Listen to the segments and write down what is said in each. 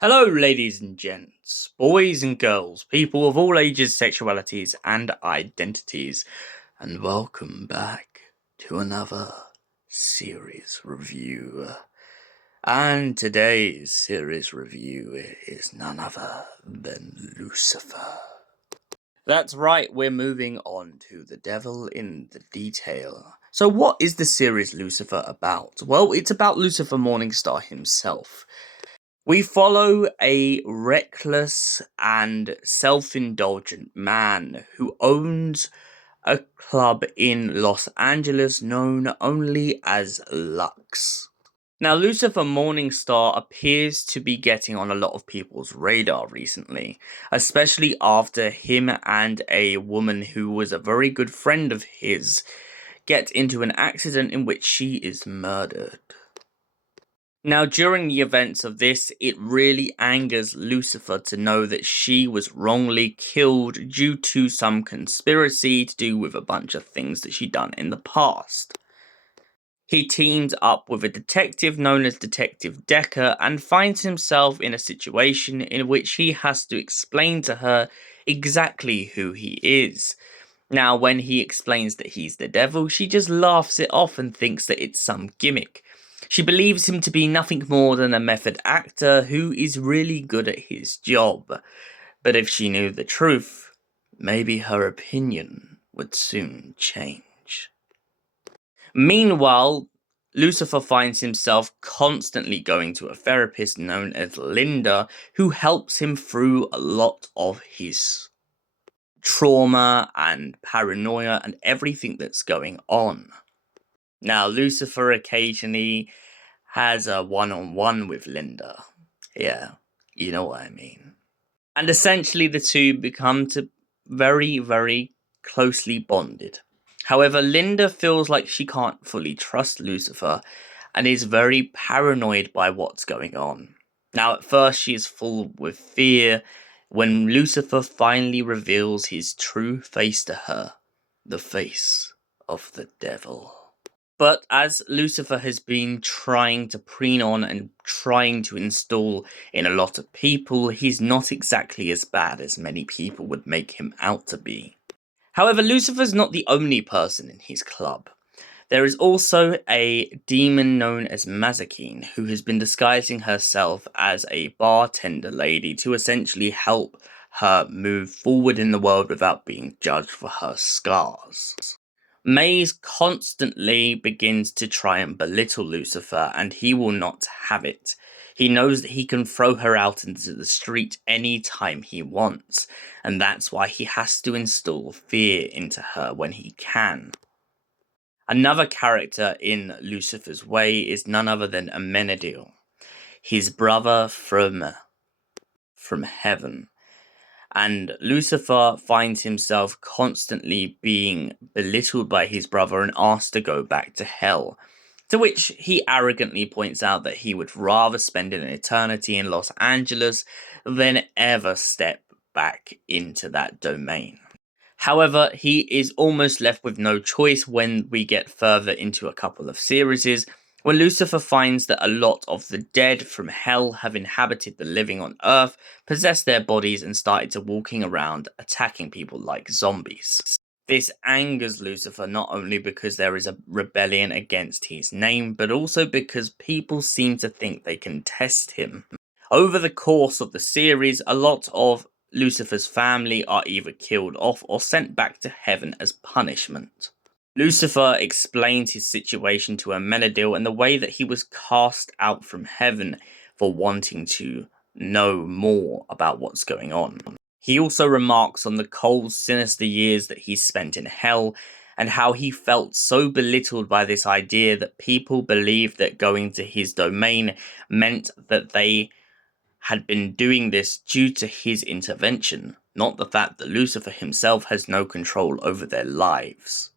Hello, ladies and gents, boys and girls, people of all ages, sexualities, and identities, and welcome back to another series review. And today's series review is none other than Lucifer. That's right, we're moving on to The Devil in the Detail. So what is the series Lucifer about? Well, it's about Lucifer Morningstar himself. We follow a reckless and self-indulgent man who owns a club in Los Angeles known only as Lux. Now, Lucifer Morningstar appears to be getting on a lot of people's radar recently, especially after him and a woman who was a very good friend of his get into an accident in which she is murdered. Now, during the events of this, it really angers Lucifer to know that she was wrongly killed due to some conspiracy to do with a bunch of things that she'd done in the past. He teams up with a detective known as Detective Decker and finds himself in a situation in which he has to explain to her exactly who he is. Now, when he explains that he's the devil, she just laughs it off and thinks that it's some gimmick. She believes him to be nothing more than a method actor who is really good at his job. But if she knew the truth, maybe her opinion would soon change. Meanwhile, Lucifer finds himself constantly going to a therapist known as Linda, who helps him through a lot of his trauma and paranoia and everything that's going on. Now, Lucifer occasionally has a one-on-one with Linda. Yeah, you know what I mean. And essentially the two become very, very closely bonded. However, Linda feels like she can't fully trust Lucifer and is very paranoid by what's going on. Now, at first she is full with fear when Lucifer finally reveals his true face to her, the face of the devil. But as Lucifer has been trying to preen on and trying to install in a lot of people, he's not exactly as bad as many people would make him out to be. However, Lucifer's not the only person in his club. There is also a demon known as Mazikeen, who has been disguising herself as a bartender lady to essentially help her move forward in the world without being judged for her scars. Maze constantly begins to try and belittle Lucifer, and he will not have it. He knows that he can throw her out into the street any time he wants, and that's why he has to instill fear into her when he can. Another character in Lucifer's way is none other than Amenadiel, his brother from heaven. And Lucifer finds himself constantly being belittled by his brother and asked to go back to hell. To which he arrogantly points out that he would rather spend an eternity in Los Angeles than ever step back into that domain. However, he is almost left with no choice when we get further into a couple of series, when Lucifer finds that a lot of the dead from hell have inhabited the living on Earth, possessed their bodies, and started to walking around attacking people like zombies. This angers Lucifer not only because there is a rebellion against his name, but also because people seem to think they can test him. Over the course of the series, a lot of Lucifer's family are either killed off or sent back to heaven as punishment. Lucifer explains his situation to Amenadiel and the way that he was cast out from heaven for wanting to know more about what's going on. He also remarks on the cold, sinister years that he spent in hell and how he felt so belittled by this idea that people believed that going to his domain meant that they had been doing this due to his intervention, not the fact that Lucifer himself has no control over their lives.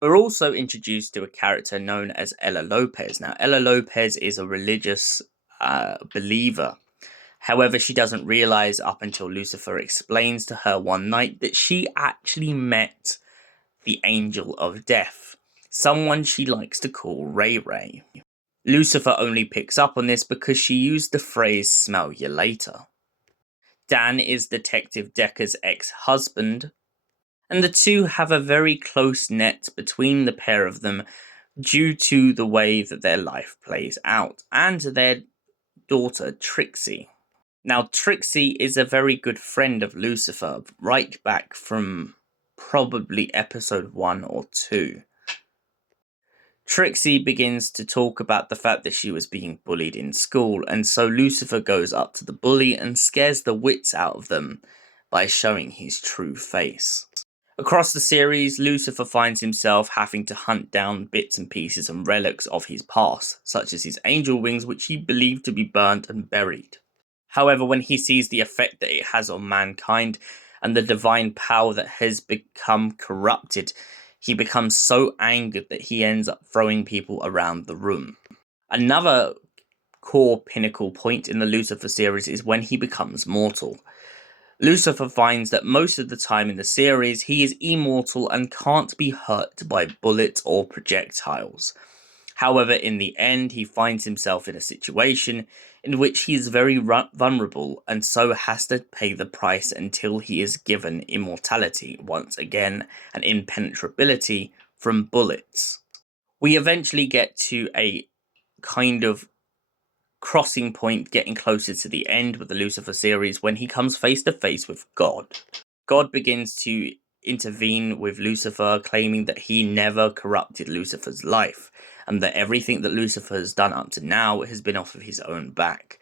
We're also introduced to a character known as Ella Lopez. Now, Ella Lopez is a religious believer, However, she doesn't realize up until Lucifer explains to her one night that she actually met the Angel of Death, someone she likes to call Ray Ray. Lucifer only picks up on this because she used the phrase "smell you later." Dan is Detective Decker's ex-husband, and the two have a very close net between the pair of them due to the way that their life plays out, and their daughter Trixie. Now, Trixie is a very good friend of Lucifer, right back from probably episode 1 or 2. Trixie begins to talk about the fact that she was being bullied in school, and so Lucifer goes up to the bully and scares the wits out of them by showing his true face. Across the series, Lucifer finds himself having to hunt down bits and pieces and relics of his past, such as his angel wings, which he believed to be burnt and buried. However, when he sees the effect that it has on mankind and the divine power that has become corrupted, he becomes so angered that he ends up throwing people around the room. Another core pinnacle point in the Lucifer series is when he becomes mortal. Lucifer finds that most of the time in the series he is immortal and can't be hurt by bullets or projectiles. However, in the end, he finds himself in a situation in which he is very vulnerable and so has to pay the price until he is given immortality once again and impenetrability from bullets. We eventually get to a kind of crossing point getting closer to the end with the Lucifer series when he comes face to face with God. God begins to intervene with Lucifer, claiming that he never corrupted Lucifer's life, and that everything that Lucifer has done up to now has been off of his own back.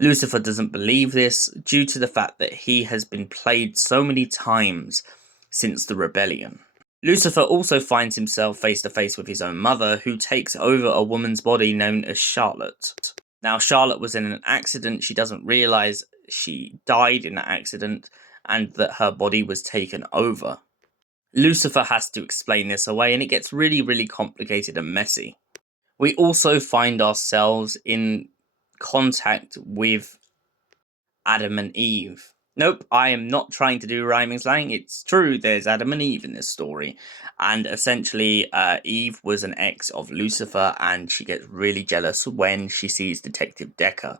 Lucifer doesn't believe this due to the fact that he has been played so many times since the rebellion. Lucifer also finds himself face to face with his own mother, who takes over a woman's body known as Charlotte. Now, Charlotte was in an accident. She doesn't realize she died in that accident and that her body was taken over. Lucifer has to explain this away, and it gets really, really complicated and messy. We also find ourselves in contact with Adam and Eve. Nope, I am not trying to do rhyming slang. It's true, there's Adam and Eve in this story. And essentially, Eve was an ex of Lucifer, and she gets really jealous when she sees Detective Decker.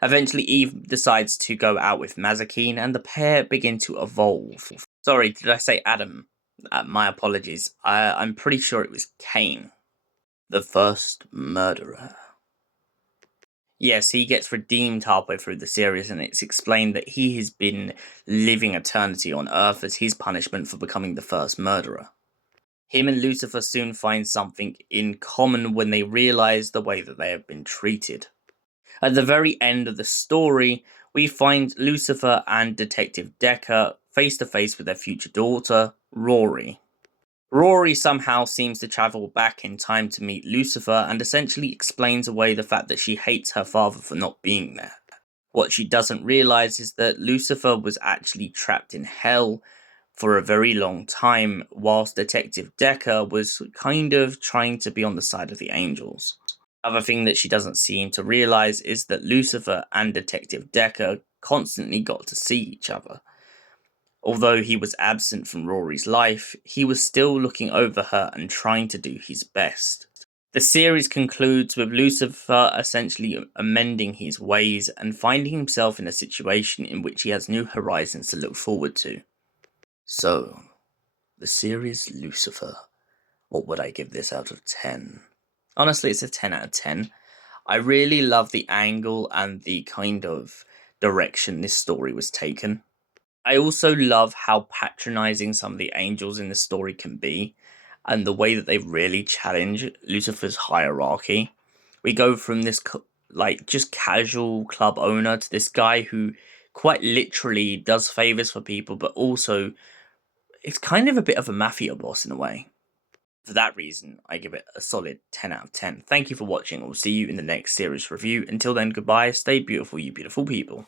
Eventually, Eve decides to go out with Mazakine, and the pair begin to evolve. Sorry, did I say Adam? My apologies. I'm pretty sure it was Cain, the first murderer. Yes, he gets redeemed halfway through the series, and it's explained that he has been living eternity on Earth as his punishment for becoming the first murderer. Him and Lucifer soon find something in common when they realize the way that they have been treated. At the very end of the story, we find Lucifer and Detective Decker face to face with their future daughter, Rory. Rory somehow seems to travel back in time to meet Lucifer and essentially explains away the fact that she hates her father for not being there. What she doesn't realize is that Lucifer was actually trapped in hell for a very long time, whilst Detective Decker was kind of trying to be on the side of the angels. Other thing that she doesn't seem to realize is that Lucifer and Detective Decker constantly got to see each other. Although he was absent from Rory's life, he was still looking over her and trying to do his best. The series concludes with Lucifer essentially amending his ways and finding himself in a situation in which he has new horizons to look forward to. So, the series Lucifer. What would I give this out of 10? Honestly, it's a 10 out of 10. I really love the angle and the kind of direction this story was taken. I also love how patronizing some of the angels in the story can be, and the way that they really challenge Lucifer's hierarchy. We go from this just casual club owner to this guy who quite literally does favors for people, but also it's kind of a bit of a mafia boss in a way. For that reason, I give it a solid 10 out of 10. Thank you for watching. We'll see you in the next series review. Until then, goodbye. Stay beautiful, you beautiful people.